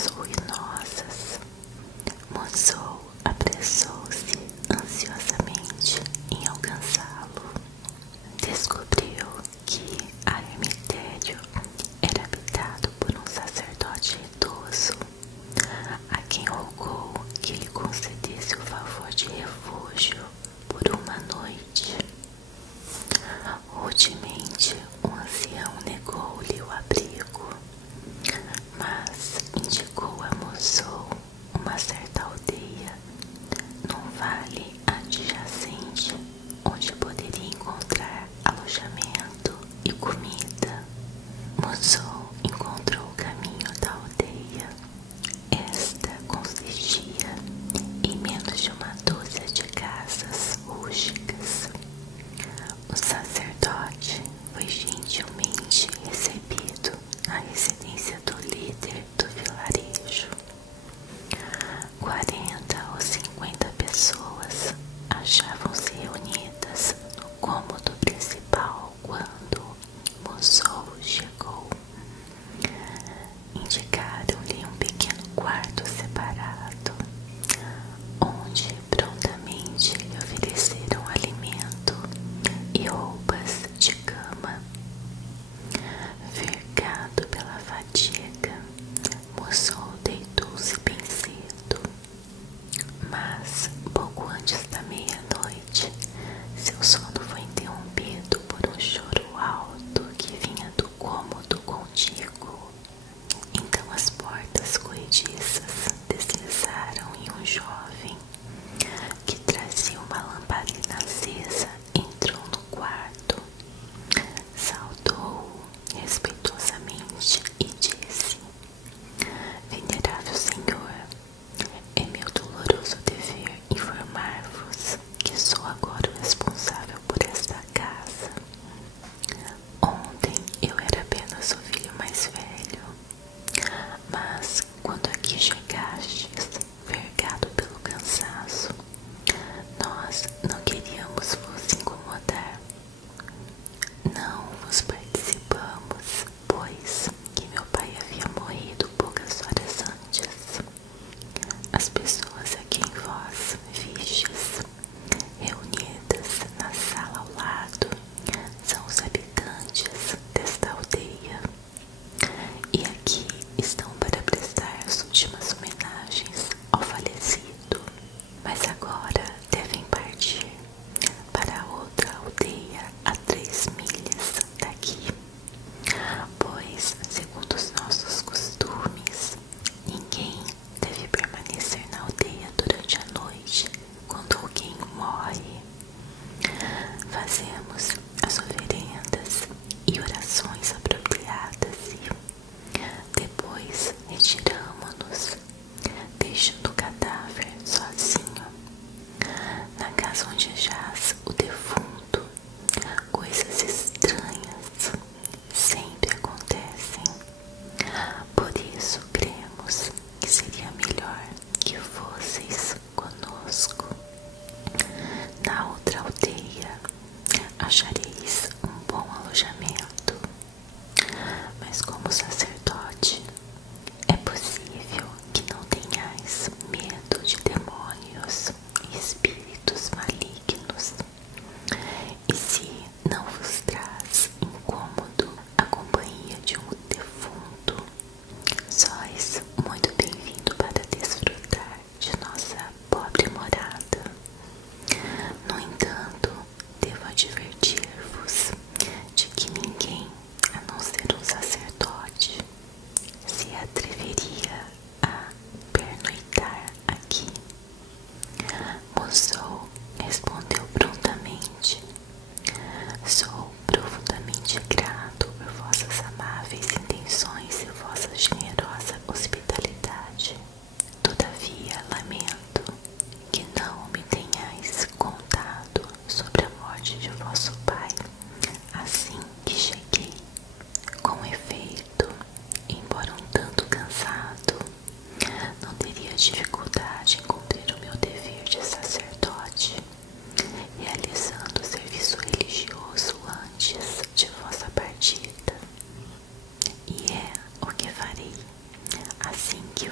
mais ruinosas. Musou apressou-se ansiosamente em alcançá-lo. Descobriu que a ermitério era habitado por um sacerdote idoso, a quem rogou que lhe concedesse o favor de refúgio por uma noite. Rudemente, o ancião negou-lhe o abrigo, mas indicou a Musou uma certa aldeia num vale adjacente, onde poderia encontrar alojamento e comida. Musou encontrou o caminho da aldeia. Esta consistia em menos de uma dúzia de casas rústicas. O sacerdote foi gentilmente recebido na residência do líder do vilarejo. 40 ou 50 pessoas achavam-se reunidas no cômodo principal quando Musou chegou. Indicaram-lhe um pequeno quarto separado, onde prontamente lhe ofereceram alimento e roupas de cama. Vergado pela fadiga, Musou deitou-se bem cedo, mas pouco antes da meia-noite seu sono foi interrompido por um choro alto que vinha do cômodo contíguo. Então as portas corrediças deslizaram e um jovem que trazia uma lamparina acesa entrou no quarto. Saudou-o respeitosamente e disse: Venerável senhor, é meu doloroso dever informar-vos que sou agora o responsável por esta casa. Ontem eu era apenas o filho mais velho, mas quando aqui chegastes, vergado pelo cansaço, nós não queríamos vos incomodar. Não vos participamos, pois que meu pai havia morrido poucas horas antes. As pessoas a quem vós vistes reunidas na sala ao lado são os habitantes desta aldeia, e aqui estão para prestar as últimas homenagens ao falecido. Mas agora devem partir para outra aldeia a 3 milhas daqui, pois, segundo os nossos costumes, ninguém deve permanecer na aldeia durante a noite quando alguém morre. Fazemos as oferendas e orações apropriadas e depois retiramo-nos, deixando o cadáver sozinho. Na casa onde jaz o defunto, coisas estranhas sempre acontecem. Por isso cremos que seria melhor que fosseis conosco. Na outra aldeia achareis um bom alojamento, mas como sacerdote é possível que não tenhais medo de demônios e espíritos malignos. E se não vos traz incômodo a companhia de um defunto, sois muito bem-vindo para desfrutar de nossa pobre morada. No entanto, devo advertir-vos de que ninguém, a não ser um sacerdote, se atreveria a pernoitar aqui. Musou respondeu prontamente: Sou profundamente grato por vossas amáveis intenções e vossa generosa hospitalidade. Todavia, lamento que não me tenhais contado sobre a morte de vosso pai assim que cheguei. Com efeito, embora um tanto cansado, não teria dificuldade em cumprir o meu dever de sacerdote, realizando o serviço religioso antes de vossa partida. E é o que farei assim que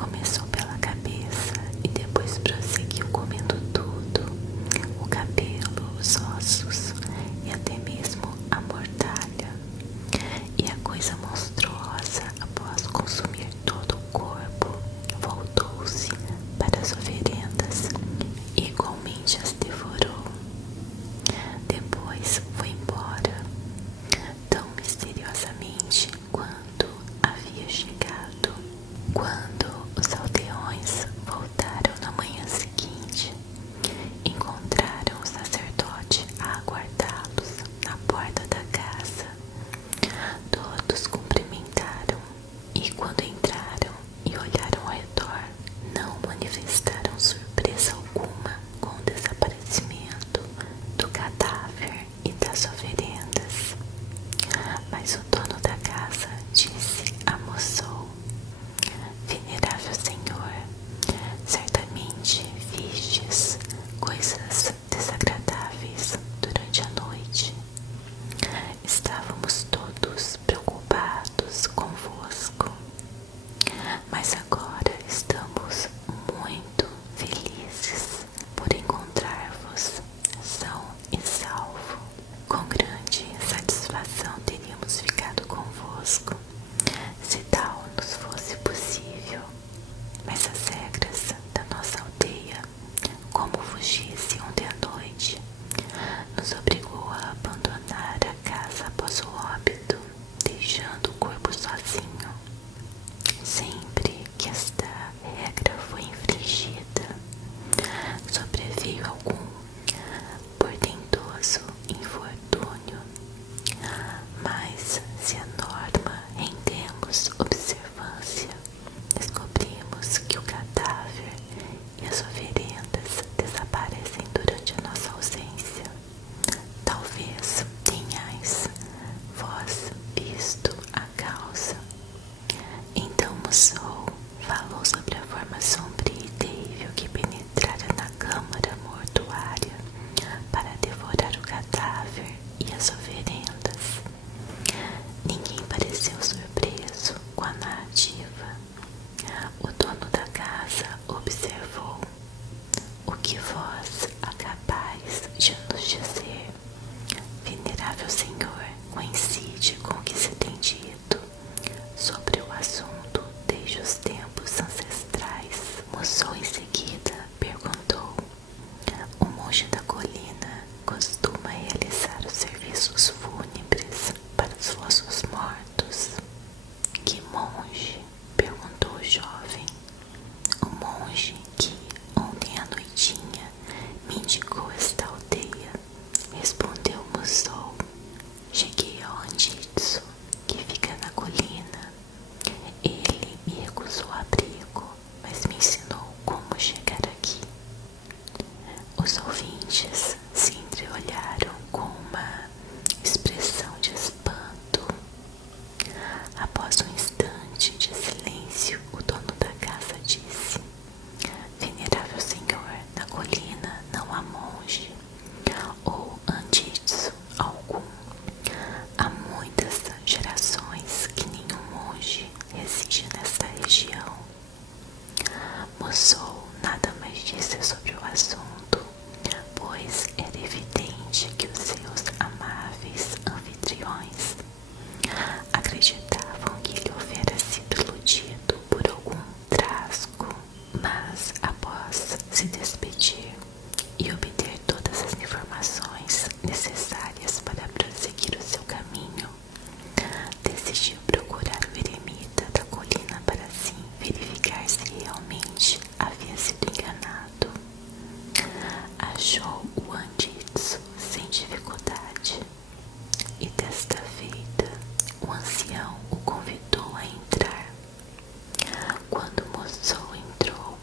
Começou pela cabeça e depois prosseguiu comendo tudo, o cabelo, os ossos e até mesmo a mortalha. E a coisa monstruosa, após consumir todo o corpo, voltou-se para as oferendas e igualmente as devorou. Depois foi embora, tão misteriosamente quanto havia chegado. Quando os aldeões voltaram na manhã seguinte, encontraram o sacerdote a aguardá-los na porta da casa. Todos cumprimentaram e, quando entraram e olharam ao redor, não manifestaram surpresa alguma com o desaparecimento do cadáver e das oferendas. Mas o dono da casa disse a moçou: Venerável Senhor, certamente vistes coisas desagradáveis durante a noite. Estávamos todos preocupados convosco, mas agora estamos muito felizes por encontrar-vos são e salvo. Com grande satisfação teríamos ficado convosco, se tal nos fosse possível, mas as regras da nossa aldeia, como fugisse ontem à noite, nos obrigou a abandonar a casa após o óbito, deixando o corpo sozinho. Sempre que esta regra foi infringida, sobreveio algum portentoso infortúnio, mas se a norma rendemos observância, descobrimos que o cadáver e as oferendas desaparecem durante a nossa ausência. Talvez tenhais vós visto a causa. Então Moçou falou sobre a forma sombria e terrível que penetrara na câmara mortuária para devorar o cadáver e as oferendas. Ninguém pareceu surpreso com a narrativa. O dono da casa observou: o que vós acabais de nos dizer, venerável Senhor, coincide com o que se tem dito sobre o assunto desde os tempos ancestrais. Moçou em seguida perguntou: o monge da colina costuma realizar os serviços fúnebres para os vossos mortos? Que monge? Perguntou o jovem. O monge que ontem à noitinha me indicou esta aldeia, respondeu Moçou. Cheguei ao Anditsu, que fica na colina. Ele me recusou abrigo, mas me ensinou como chegar aqui. Os ouvintes se entreolharam com uma expressão de espanto. Após um instante de silêncio, o dono da casa disse: Venerável Senhor, na colina não há monge ou Anditsu algum. Há muitas gerações que nenhum monge reside nesta região. Moçou nada mais disse sobre o assunto, pois era evidente que os seus amáveis anfitriões acreditavam que ele houvera sido iludido por algum trasgo. Mas após se despedir e obter todas as informações necessárias para prosseguir o seu caminho, decidiu procurar o eremita da colina para assim verificar se realmente havia sido enganado. Achou o Anditsu sem dificuldade e desta feita o ancião o convidou a entrar. Quando Moçou entrou,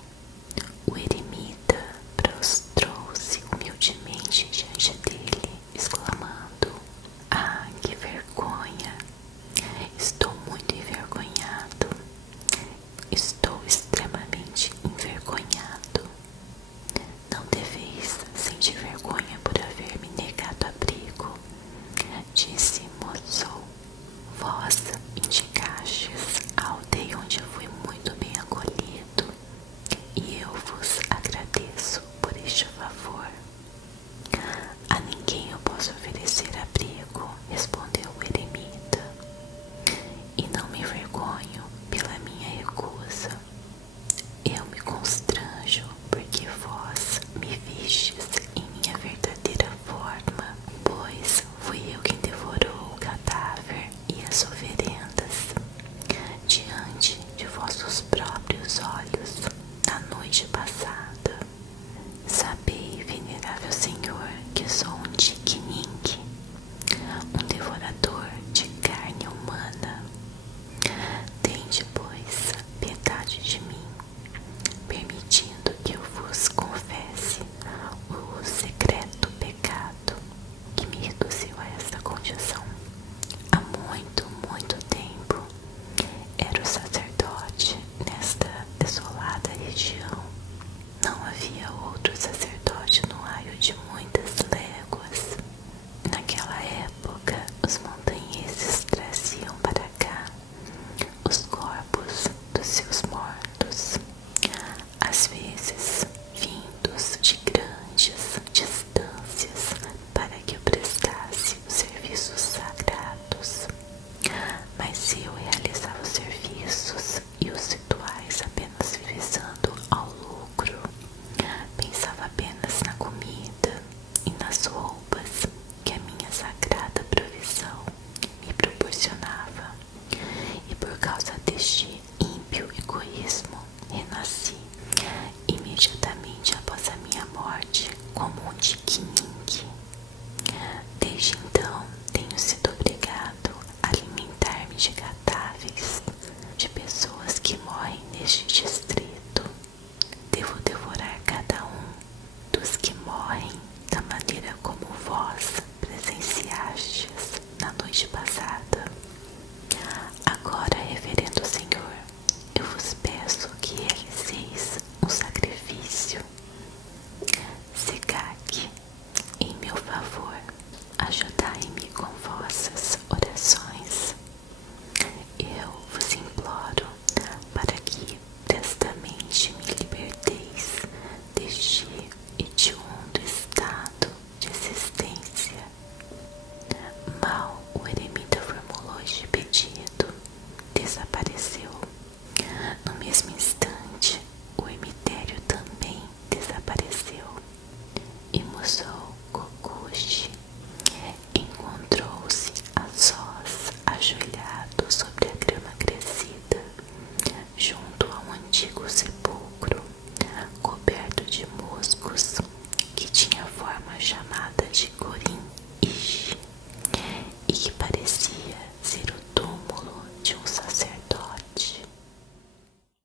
o eremita O emitério também desapareceu. E Musou Kokushi encontrou-se a sós, ajoelhado sobre a grama crescida, junto a um antigo sepulcro